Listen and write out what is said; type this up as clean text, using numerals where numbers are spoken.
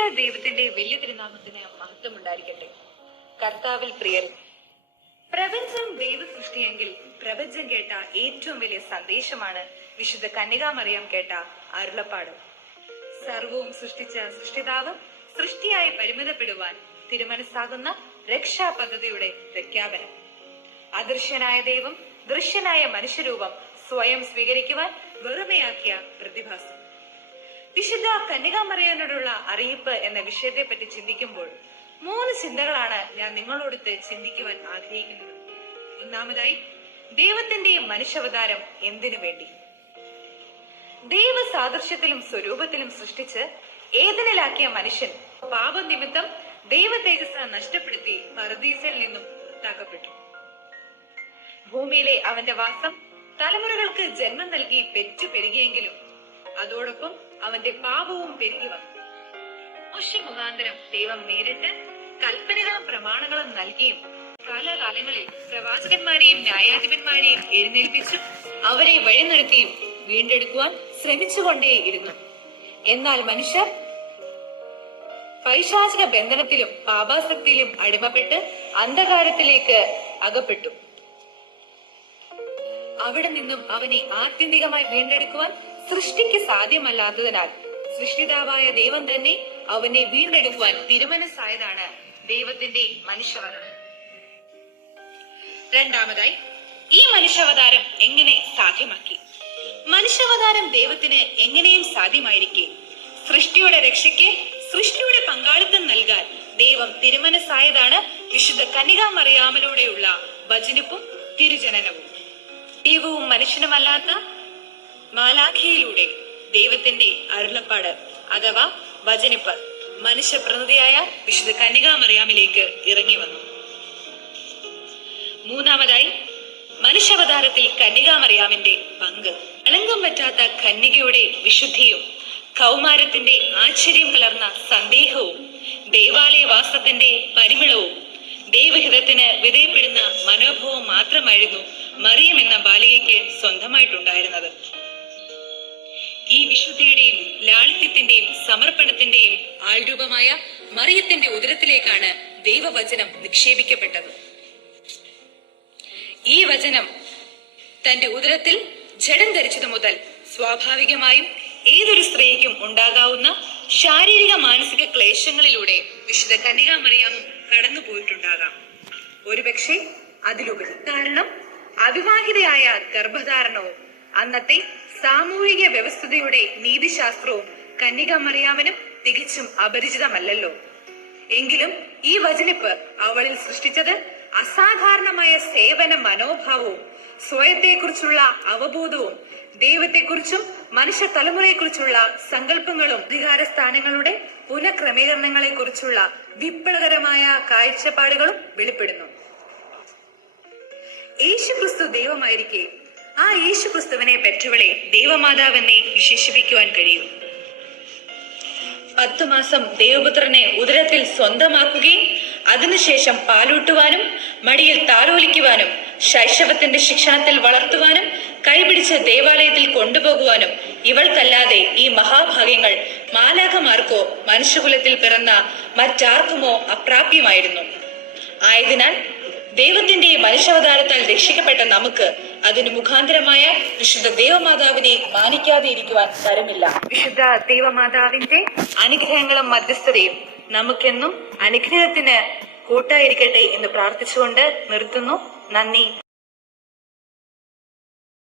സർവശക്തനായ ദൈവത്തിന്റെ വലിയ തിരുനാമത്തിന് മഹത്വം ഉണ്ടായിരിക്കട്ടെ. കർത്താവിൽ പ്രിയർ, പ്രപഞ്ചം ദൈവ സൃഷ്ടിയെങ്കിൽ പ്രപഞ്ചം കേട്ട ഏറ്റവും വലിയ സന്ദേശമാണ് വിശുദ്ധ കന്യകാമറിയം കേട്ട അരുളപ്പാട്. സർവവും സൃഷ്ടിച്ച സൃഷ്ടിതാവ് സൃഷ്ടിയായി പരിമിതപ്പെടുവാൻ തിരുമനസ്സാകുന്ന രക്ഷാ പദ്ധതിയുടെ പ്രഖ്യാപനം. അദൃശ്യനായ ദൈവം ദൃശ്യനായ മനുഷ്യരൂപം സ്വയം സ്വീകരിക്കുവാൻ വെറുമയാക്കിയ പ്രതിഭാസം. വിശുദ്ധ കന്യകാമറിയനോടുള്ള അറിയിപ്പ് എന്ന വിഷയത്തെ പറ്റി ചിന്തിക്കുമ്പോൾ 3 ചിന്തകളാണ് ഞാൻ നിങ്ങളോടുത്ത് ചിന്തിക്കുവാൻ ആഗ്രഹിക്കുന്നത്. ഒന്നാമതായി, ദൈവത്തിന്റെ മനുഷ്യാവതാരം എന്തിനു വേണ്ടി? ദൈവ സാദൃശ്യത്തിലും സ്വരൂപത്തിലും സൃഷ്ടിച്ച് ഏദനിലാക്കിയ മനുഷ്യൻ പാപനിമിത്തം ദൈവ തേജസ് നഷ്ടപ്പെടുത്തി പറുദീസയിൽ നിന്നും പുറത്താക്കപ്പെട്ടു. ഭൂമിയിലെ അവന്റെ വാസം തലമുറകൾക്ക് ജന്മം നൽകി പെറ്റു പെരുകിയെങ്കിലും അതോടൊപ്പം അവന്റെ പാപവും പെരുകി വന്നു. മോശ മുഖാന്തരം ദൈവം നേരിട്ട് കൽപ്പനകളും പ്രമാണങ്ങളും നൽകിയും കാലാകാലങ്ങളിൽ പ്രവാചകന്മാരെയും ന്യായാധിപന്മാരെയും എഴുന്നേൽപ്പിച്ചും അവരെ വഴിനിർത്തിയും വീണ്ടെടുക്കുവാൻ ശ്രമിച്ചുകൊണ്ടേയിരുന്നു. എന്നാൽ മനുഷ്യർ പൈശാചിക ബന്ധനത്തിലും പാപാസക്തിയിലും അടിമപ്പെട്ട് അന്ധകാരത്തിലേക്ക് അകപ്പെട്ടു. അവിടെ നിന്നും അവനെ ആത്യന്തികമായി വീണ്ടെടുക്കുവാൻ സൃഷ്ടിക്ക് സാധ്യമല്ലാത്തതിനാൽ സൃഷ്ടിതാവായ ദൈവം തന്നെ അവനെ വീണ്ടെടുക്കുവാൻ തിരുമനസ്സായതാണ് ദൈവത്തിന്റെ മനുഷ്യാവതാരം. രണ്ടാമതായി, ഈ മനുഷ്യാവതാരം എങ്ങനെ സാധ്യമാക്കി? മനുഷ്യാവതാരം ദൈവത്തിന് എങ്ങനെയും സാധ്യമായിരിക്കെ സൃഷ്ടിയുടെ രക്ഷയ്ക്ക് സൃഷ്ടിയുടെ പങ്കാളിത്തം നൽകാൻ ദൈവം തിരുമനസ്സായതാണ് വിശുദ്ധ കന്യകാമറിയാമിലൂടെയുള്ള വചനവും തിരുജനനവും. ദൈവവും മനുഷ്യനുമല്ലാത്ത മാലാഖയിലൂടെ ദൈവത്തിന്റെ അരുളപ്പാട് അഥവാ വചനിപ്പ് മനുഷ്യപ്രതിനിധിയായ വിശുദ്ധ കന്യകാമറിയാമിലേക്ക് ഇറങ്ങി വന്നു. മൂന്നാമതായി, മനുഷ്യാവതാരത്തിൽ കന്യകാമറിയാമിന്റെ പങ്ക്. കളങ്കം പറ്റാത്ത കന്യകയുടെ വിശുദ്ധിയും കൗമാരത്തിന്റെ ആശ്ചര്യം കലർന്ന സന്ദേഹവും ദേവാലയവാസത്തിന്റെ പരിമളവും ദൈവഹിതത്തിന് വിധേയപ്പെടുന്ന മനോഭാവം മാത്രമായിരുന്നു മറിയം എന്ന ബാലികയ്ക്ക് സ്വന്തമായിട്ടുണ്ടായിരുന്നത്. ഈ വിശുദ്ധിയുടെയും ലാളിത്യത്തിന്റെയും സമർപ്പണത്തിന്റെയും ആൾരൂപമായ മറിയത്തിന്റെ ഉദരത്തിലേക്കാണ് ദൈവവചനം നിക്ഷേപിക്കപ്പെട്ടത്. ഈ വചനം തന്റെ ഉദരത്തിൽ ജഡം ധരിച്ചതു മുതൽ സ്വാഭാവികമായും ഏതൊരു സ്ത്രീക്കും ഉണ്ടാകാവുന്ന ശാരീരിക മാനസിക ക്ലേശങ്ങളിലൂടെ വിശുദ്ധ കന്യകാമറിയാമും കടന്നുപോയിട്ടുണ്ടാകാം. ഒരുപക്ഷെ അതിലുപരി. കാരണം അവിവാഹിതയായ ഗർഭധാരണവും അന്നത്തെ സാമൂഹിക വ്യവസ്ഥയുടെ നീതിശാസ്ത്രവും കന്യകാമറിയാമിനും തികച്ചും അപരിചിതമല്ലല്ലോ. എങ്കിലും ഈ വചനിപ്പ് അവളിൽ സൃഷ്ടിച്ചത് അസാധാരണമായ സേവന മനോഭാവവും സ്വയത്തെക്കുറിച്ചുള്ള അവബോധവും ദൈവത്തെക്കുറിച്ചും മനുഷ്യ തലമുറയെക്കുറിച്ചുള്ള സങ്കല്പങ്ങളും അധികാര സ്ഥാനങ്ങളുടെ പുനഃക്രമീകരണങ്ങളെ കുറിച്ചുള്ള വിപ്ലവകരമായ കാഴ്ചപ്പാടുകളും വെളിപ്പെടുന്നു. യേശുക്രിസ്തു ദൈവമായിരിക്കെ ആ യേശുക്രിസ്തുവിനെ പെറ്റവളെ ദൈവമാതാവെന്നെ വിശേഷിപ്പിക്കുവാൻ കഴിയും. 10 മാസം ദൈവപുത്രനെ ഉദരത്തിൽ സ്വന്തമാക്കുകയും അതിനുശേഷം പാലൂട്ടുവാനും മടിയിൽ താലോലിക്കുവാനും ശൈശവത്തിന്റെ ശിക്ഷണത്തിൽ വളർത്തുവാനും കൈപിടിച്ച് ദേവാലയത്തിൽ കൊണ്ടുപോകുവാനും ഇവൾക്കല്ലാതെ ഈ മഹാഭാഗ്യങ്ങൾ മാലാഖമാർക്കോ മനുഷ്യകുലത്തിൽ പിറന്ന മറ്റാർക്കുമോ അപ്രാപ്യമായിരുന്നു. ആയതിനാൽ ദൈവത്തിന്റെ മനുഷ്യാവതാരത്താൽ രക്ഷിക്കപ്പെട്ട നമുക്ക് അതിന് മുഖാന്തരമായ വിശുദ്ധ ദേവമാതാവിനെ മാനിക്കാതെ ഇരിക്കുവാൻ തരമില്ല. വിശുദ്ധ ദേവമാതാവിന്റെ അനുഗ്രഹങ്ങളും മധ്യസ്ഥതയും നമുക്കെന്നും അനുഗ്രഹത്തിന് കൂട്ടായിരിക്കട്ടെ എന്ന് പ്രാർത്ഥിച്ചുകൊണ്ട് നിർത്തുന്നു. നന്ദി.